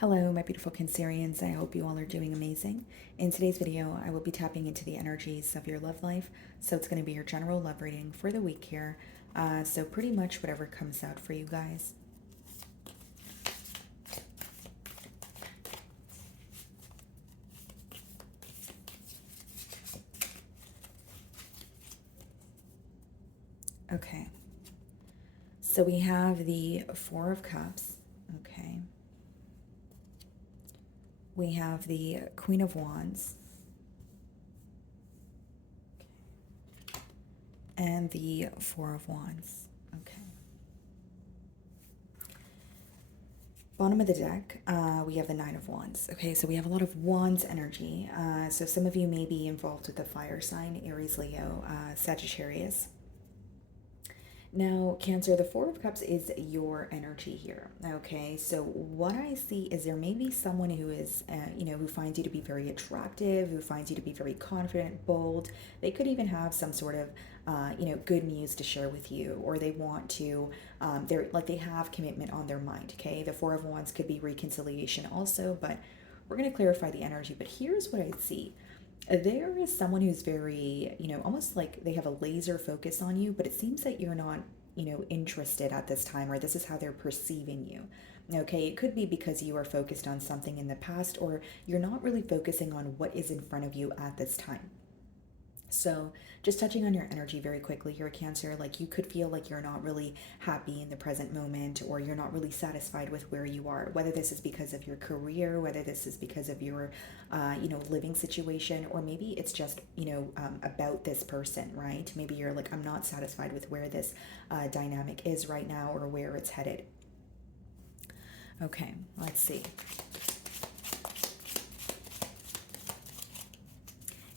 Hello, my beautiful Cancerians. I hope you all are doing amazing. In today's video, I will be tapping into the energies of your love life. So it's going to be your general love reading for the week here. So pretty much whatever comes out for you guys. Okay. So we have the Four of Cups. Okay. We have the Queen of Wands. And the Four of Wands. Okay. Bottom of the deck, we have the Nine of Wands. Okay, so we have a lot of Wands energy. So some of you may be involved with the fire sign, Aries, Leo, Sagittarius. Now, Cancer, the Four of Cups is your energy here. Okay, so what I see is there may be someone who is, who finds you to be very attractive, who finds you to be very confident, bold. They could even have some sort of, good news to share with you, or they want to, they have commitment on their mind. Okay, the Four of Wands could be reconciliation also, but we're going to clarify the energy. But here's what I see. There is someone who's very, almost like they have a laser focus on you, but it seems that you're not, interested at this time, or this is how they're perceiving you. Okay, it could be because you are focused on something in the past, or you're not really focusing on what is in front of you at this time. So, just touching on your energy very quickly here, Cancer, like you could feel like you're not really happy in the present moment, or you're not really satisfied with where you are, whether this is because of your career, whether this is because of your, living situation, or maybe it's just, about this person, right? Maybe you're like, I'm not satisfied with where this dynamic is right now or where it's headed. Okay, let's see.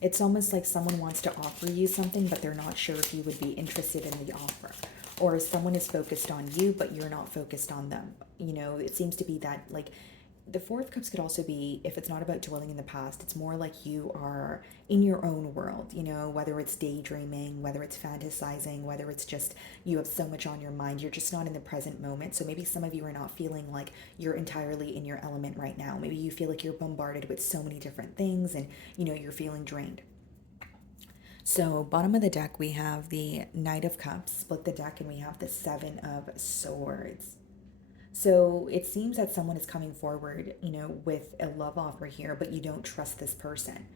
It's almost like someone wants to offer you something, but they're not sure if you would be interested in the offer. Or someone is focused on you, but you're not focused on them. It seems to be that, like, the Four of Cups could also be, if it's not about dwelling in the past, it's more like you are in your own world, whether it's daydreaming, whether it's fantasizing, whether it's just you have so much on your mind, you're just not in the present moment. So maybe some of you are not feeling like you're entirely in your element right now. Maybe you feel like you're bombarded with so many different things and, you're feeling drained. So, bottom of the deck, we have the Knight of Cups, split the deck, and we have the Seven of Swords. So it seems that someone is coming forward, with a love offer here, but you don't trust this person.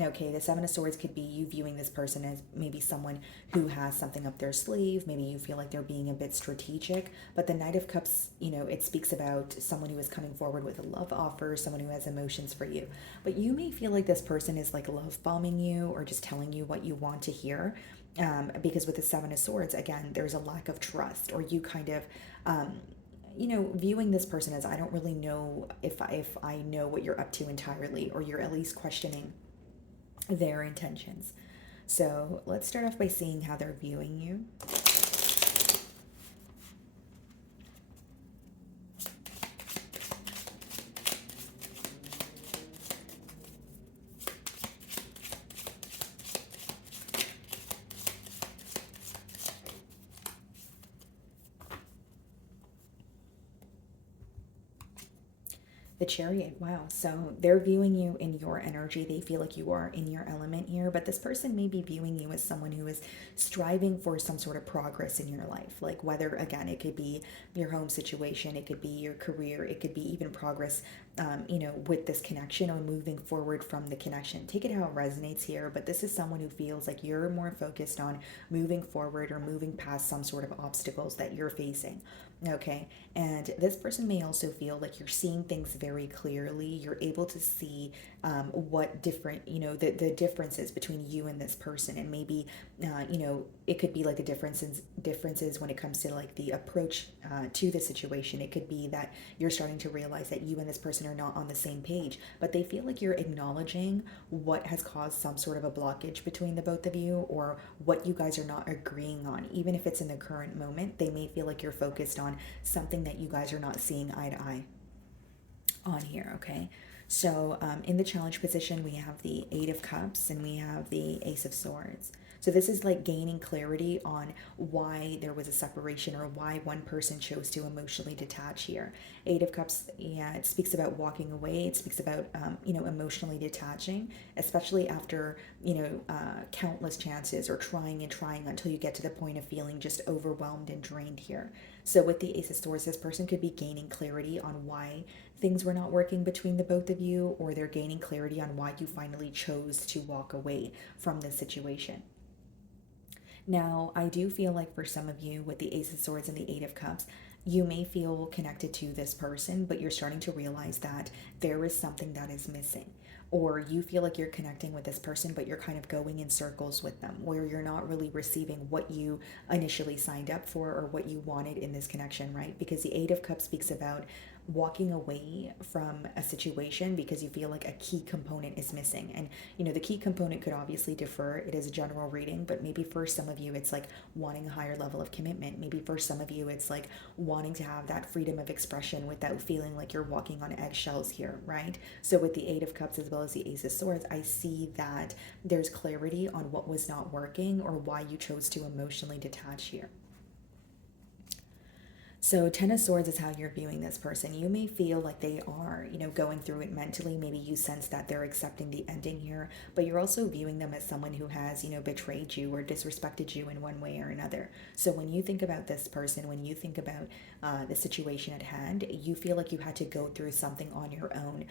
Okay, the Seven of Swords could be you viewing this person as maybe someone who has something up their sleeve. Maybe you feel like they're being a bit strategic. But the Knight of Cups, it speaks about someone who is coming forward with a love offer, someone who has emotions for you. But you may feel like this person is like love bombing you or just telling you what you want to hear. Because with the Seven of Swords, again, there's a lack of trust, or you kind of, viewing this person as, I don't really know if I know what you're up to entirely, or you're at least questioning their intentions. So let's start off by seeing how they're viewing you. The Chariot, wow. So they're viewing you in your energy. They feel like you are in your element here, but this person may be viewing you as someone who is striving for some sort of progress in your life. Like, whether, again, it could be your home situation, it could be your career, it could be even progress, with this connection, or moving forward from the connection. Take it how it resonates here, but this is someone who feels like you're more focused on moving forward or moving past some sort of obstacles that you're facing. Okay, and this person may also feel like you're seeing things very clearly. You're able to see what different, the differences between you and this person, and maybe, it could be like the differences when it comes to like the approach to the situation. It could be that you're starting to realize that you and this person are not on the same page, but they feel like you're acknowledging what has caused some sort of a blockage between the both of you, or what you guys are not agreeing on. Even if it's in the current moment, they may feel like you're focused on something that you guys are not seeing eye to eye on here. Okay, so in the challenge position, we have the Eight of Cups and we have the Ace of Swords. So this is like gaining clarity on why there was a separation or why one person chose to emotionally detach here. Eight of Cups, yeah, it speaks about walking away. It speaks about, emotionally detaching, especially after, countless chances or trying and trying until you get to the point of feeling just overwhelmed and drained here. So with the Ace of Swords, this person could be gaining clarity on why things were not working between the both of you, or they're gaining clarity on why you finally chose to walk away from this situation. Now, I do feel like for some of you with the Ace of Swords and the Eight of Cups, you may feel connected to this person, but you're starting to realize that there is something that is missing. Or you feel like you're connecting with this person, but you're kind of going in circles with them, where you're not really receiving what you initially signed up for or what you wanted in this connection, right? Because the Eight of Cups speaks about walking away from a situation because you feel like a key component is missing. And the key component could obviously differ. It is a general reading, but maybe for some of you it's like wanting a higher level of commitment. Maybe for some of you it's like wanting to have that freedom of expression without feeling like you're walking on eggshells here, right? So with the Eight of Cups as well as the Ace of Swords, I see that there's clarity on what was not working or why you chose to emotionally detach here. So, Ten of Swords is how you're viewing this person. You may feel like they are, going through it mentally. Maybe you sense that they're accepting the ending here, but you're also viewing them as someone who has, betrayed you or disrespected you in one way or another. So, when you think about this person, when you think about the situation at hand, you feel like you had to go through something on your own.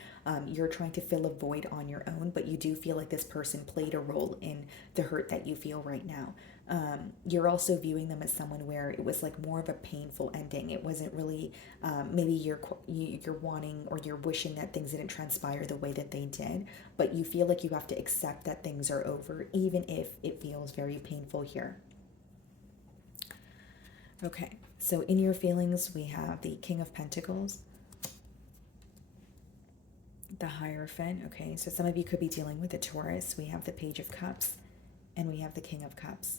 You're trying to fill a void on your own, but you do feel like this person played a role in the hurt that you feel right now. You're also viewing them as someone where it was like more of a painful ending. It wasn't really, maybe you're wanting or you're wishing that things didn't transpire the way that they did, but you feel like you have to accept that things are over, even if it feels very painful here. Okay, so in your feelings, we have the King of Pentacles, the Hierophant. Okay, so some of you could be dealing with a Taurus. We have the Page of Cups, and we have the King of Cups.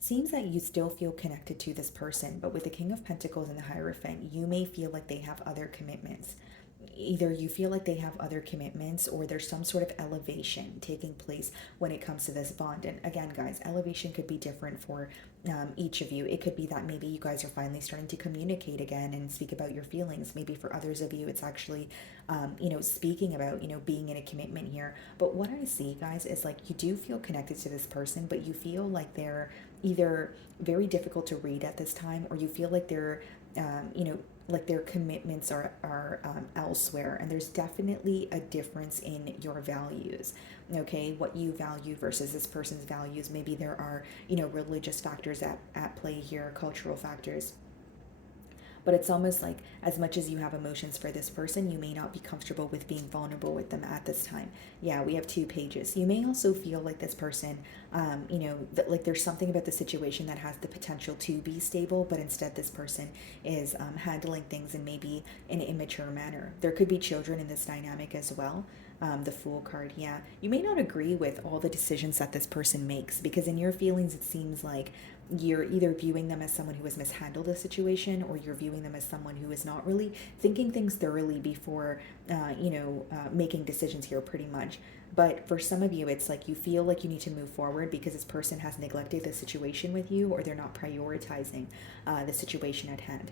Seems that you still feel connected to this person, but with the King of Pentacles and the Hierophant, you may feel like they have other commitments. Either you feel like they have other commitments or there's some sort of elevation taking place when it comes to this bond. And again, guys, elevation could be different for each of you. It could be that maybe you guys are finally starting to communicate again and speak about your feelings. Maybe for others of you, it's actually, speaking about, being in a commitment here. But what I see, guys, is like you do feel connected to this person, but you feel like they're either very difficult to read at this time, or you feel like they're, like their commitments are elsewhere, and there's definitely a difference in your values. Okay, what you value versus this person's values. Maybe there are religious factors at play here, cultural factors. But it's almost like as much as you have emotions for this person, you may not be comfortable with being vulnerable with them at this time. Yeah, we have two pages. You may also feel like this person, that like there's something about the situation that has the potential to be stable, but instead this person is handling things in maybe an immature manner. There could be children in this dynamic as well. The Fool card, yeah. You may not agree with all the decisions that this person makes, because in your feelings it seems like you're either viewing them as someone who has mishandled a situation, or you're viewing them as someone who is not really thinking things thoroughly before, making decisions here, pretty much. But for some of you, it's like you feel like you need to move forward because this person has neglected the situation with you, or they're not prioritizing the situation at hand.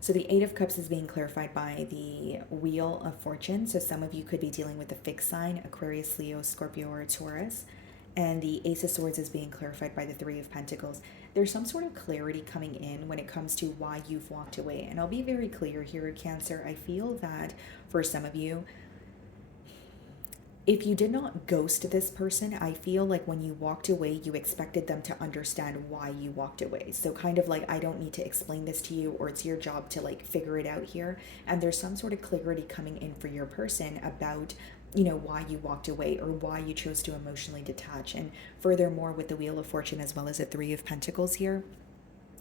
So the Eight of Cups is being clarified by the Wheel of Fortune. So some of you could be dealing with a fixed sign, Aquarius, Leo, Scorpio, or Taurus. And the Ace of Swords is being clarified by the Three of Pentacles. There's some sort of clarity coming in when it comes to why you've walked away. And I'll be very clear here, Cancer. I feel that for some of you, if you did not ghost this person, I feel like when you walked away, you expected them to understand why you walked away. So kind of like, I don't need to explain this to you, or it's your job to like figure it out here. And there's some sort of clarity coming in for your person about why you walked away or why you chose to emotionally detach. And furthermore, with the Wheel of Fortune as well as the Three of Pentacles here,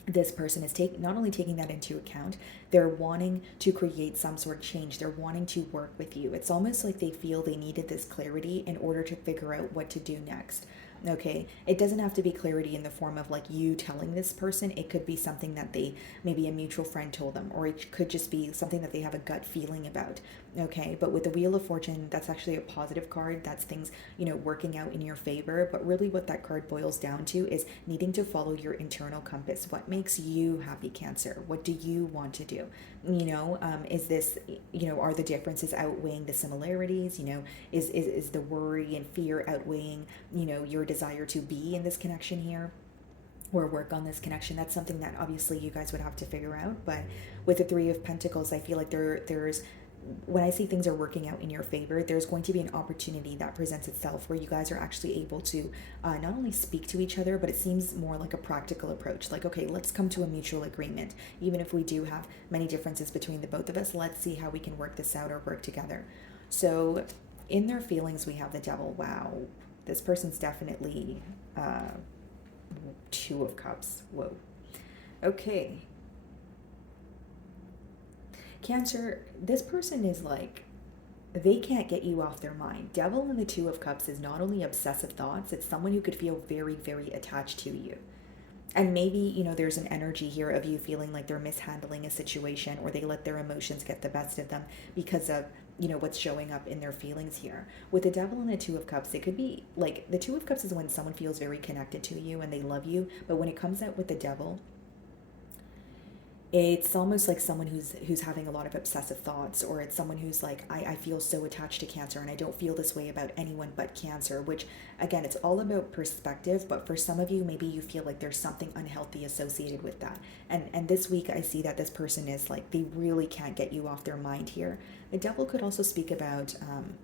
this person is not only taking that into account, they're wanting to create some sort of change. They're wanting to work with you. It's almost like they feel they needed this clarity in order to figure out what to do next. Okay, it doesn't have to be clarity in the form of like you telling this person. It could be something that they, maybe a mutual friend told them, or it could just be something that they have a gut feeling about. Okay, but with the Wheel of Fortune, that's actually a positive card. That's things, working out in your favor. But really, what that card boils down to is needing to follow your internal compass. What makes you happy, Cancer? What do you want to do? Is this, are the differences outweighing the similarities? Is the worry and fear outweighing, your desire to be in this connection here? Or work on this connection. That's something that obviously you guys would have to figure out. But with the Three of Pentacles, I feel like there's, when I say things are working out in your favor, there's going to be an opportunity that presents itself where you guys are actually able to not only speak to each other, but it seems more like a practical approach. Like, okay, let's come to a mutual agreement. Even if we do have many differences between the both of us, let's see how we can work this out or work together. So in their feelings, we have the Devil. Wow, this person's definitely Two of Cups. Whoa. Okay. Cancer, this person is like, they can't get you off their mind. Devil in the Two of Cups is not only obsessive thoughts, it's someone who could feel very, very attached to you. And maybe, there's an energy here of you feeling like they're mishandling a situation, or they let their emotions get the best of them because of, what's showing up in their feelings here. With the Devil and the Two of Cups, it could be like the Two of Cups is when someone feels very connected to you and they love you. But when it comes out with the Devil, it's almost like someone who's having a lot of obsessive thoughts, or it's someone who's like, I feel so attached to Cancer and I don't feel this way about anyone but Cancer, which again, it's all about perspective. But for some of you, maybe you feel like there's something unhealthy associated with that. And this week I see that this person is like, they really can't get you off their mind here. The Devil could also speak about,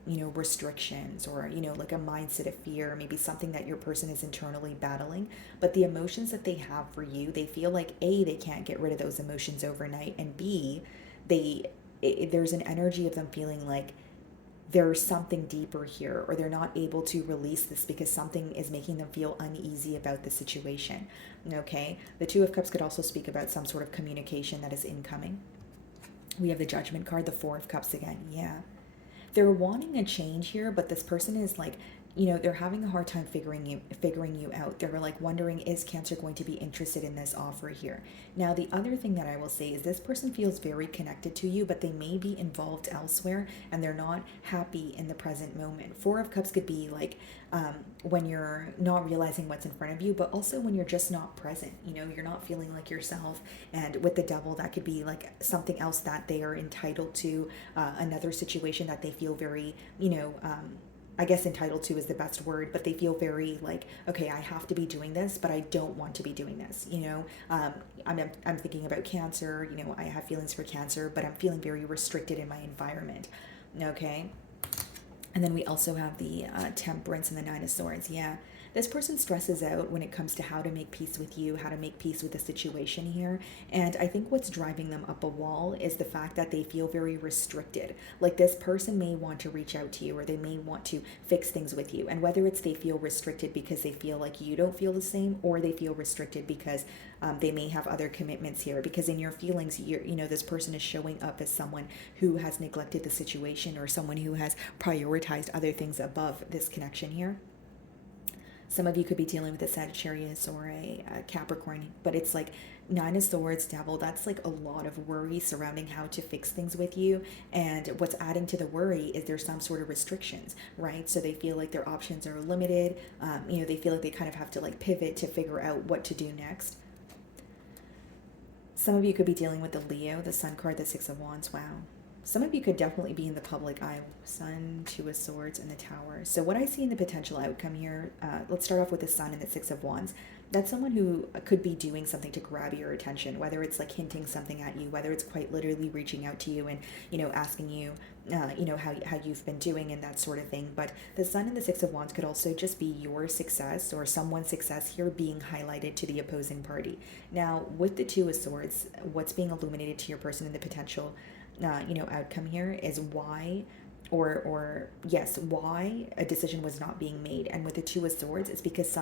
restrictions, or, like a mindset of fear, maybe something that your person is internally battling. But the emotions that they have for you, they feel like A, they can't get rid of those emotions overnight, and B, there's an energy of them feeling like there's something deeper here, or they're not able to release this because something is making them feel uneasy about the situation. Okay, the Two of Cups could also speak about some sort of communication that is incoming. We have the Judgment card, the Four of Cups again. Yeah, they're wanting a change here, but this person is like, they're having a hard time figuring you out. They're like wondering, is Cancer going to be interested in this offer here? Now, the other thing that I will say is this person feels very connected to you, but they may be involved elsewhere and they're not happy in the present moment. Four of Cups could be like when you're not realizing what's in front of you, but also when you're just not present. You're not feeling like yourself. And with the Devil, that could be like something else that they are entitled to, another situation that they feel very, I guess entitled to is the best word, but they feel very like, okay, I have to be doing this, but I don't want to be doing this. I'm thinking about Cancer. I have feelings for Cancer, but I'm feeling very restricted in my environment. Okay. And then we also have the Temperance and the Nine of Swords. Yeah. This person stresses out when it comes to how to make peace with you, how to make peace with the situation here. And I think what's driving them up a wall is the fact that they feel very restricted. Like this person may want to reach out to you, or they may want to fix things with you. And whether it's they feel restricted because they feel like you don't feel the same, or they feel restricted because they may have other commitments here. Because in your feelings, this person is showing up as someone who has neglected the situation, or someone who has prioritized other things above this connection here. Some of you could be dealing with a Sagittarius or a Capricorn, but it's like Nine of Swords, Devil, that's like a lot of worry surrounding how to fix things with you. And what's adding to the worry is there's some sort of restrictions, right? So they feel like their options are limited. They feel like they kind of have to like pivot to figure out what to do next. Some of you could be dealing with the Leo, the Sun card, the Six of Wands. Wow. Some of you could definitely be in the public eye. Sun, Two of Swords, and the Tower. So what I see in the potential outcome here, let's start off with the Sun and the Six of Wands. That's someone who could be doing something to grab your attention, whether it's like hinting something at you, whether it's quite literally reaching out to you and, asking you, how you've been doing and that sort of thing. But the Sun and the Six of Wands could also just be your success, or someone's success here being highlighted to the opposing party. Now, with the Two of Swords, what's being illuminated to your person in the potential outcome here is why, or yes, why a decision was not being made. And with the Two of Swords, it's because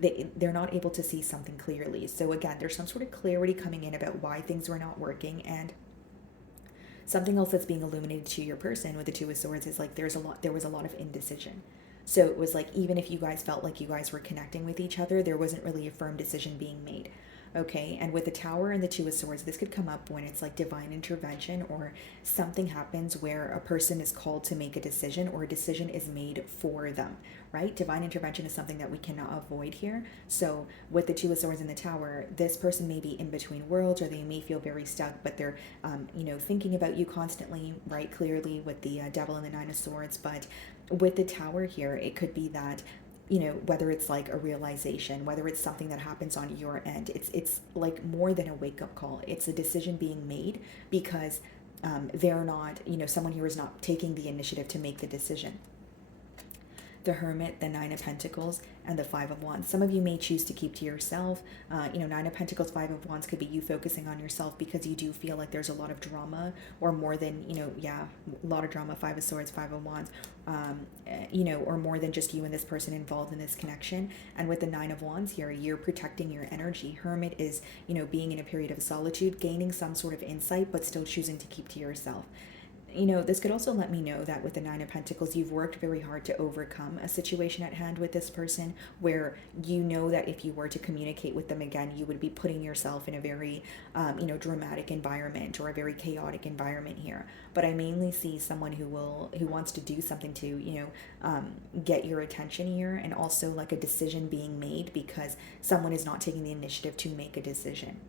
they're not able to see something clearly. So again, there's some sort of clarity coming in about why things were not working. And something else that's being illuminated to your person with the Two of Swords is like there was a lot of indecision. So it was like, even if you guys felt like you guys were connecting with each other, there wasn't really a firm decision being made. Okay, and with the Tower and the Two of Swords, this could come up when it's like divine intervention, or something happens where a person is called to make a decision, or a decision is made for them, right? Divine intervention is something that we cannot avoid here. So with the Two of Swords and the Tower, this person may be in between worlds, or they may feel very stuck, but they're, thinking about you constantly, right? Clearly with the Devil and the Nine of Swords, but with the Tower here, it could be that, whether it's like a realization, whether it's something that happens on your end, it's like more than a wake-up call. It's a decision being made because they're not, someone here is not taking the initiative to make the decision. The Hermit, the Nine of Pentacles, and the Five of Wands. Some of you may choose to keep to yourself. Nine of Pentacles, Five of Wands could be you focusing on yourself because you do feel like there's a lot of drama, or more than, a lot of drama. Five of Swords, Five of Wands, or more than just you and this person involved in this connection. And with the Nine of Wands here, you're protecting your energy. Hermit is, being in a period of solitude, gaining some sort of insight, but still choosing to keep to yourself. This could also let me know that with the Nine of Pentacles, you've worked very hard to overcome a situation at hand with this person, where you know that if you were to communicate with them again, you would be putting yourself in a very, dramatic environment, or a very chaotic environment here. But I mainly see someone who wants to do something to, get your attention here, and also like a decision being made because someone is not taking the initiative to make a decision.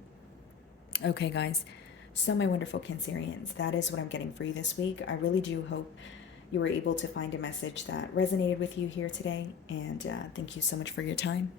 Okay, guys. So, my wonderful Cancerians, that is what I'm getting for you this week. I really do hope you were able to find a message that resonated with you here today. And thank you so much for your time.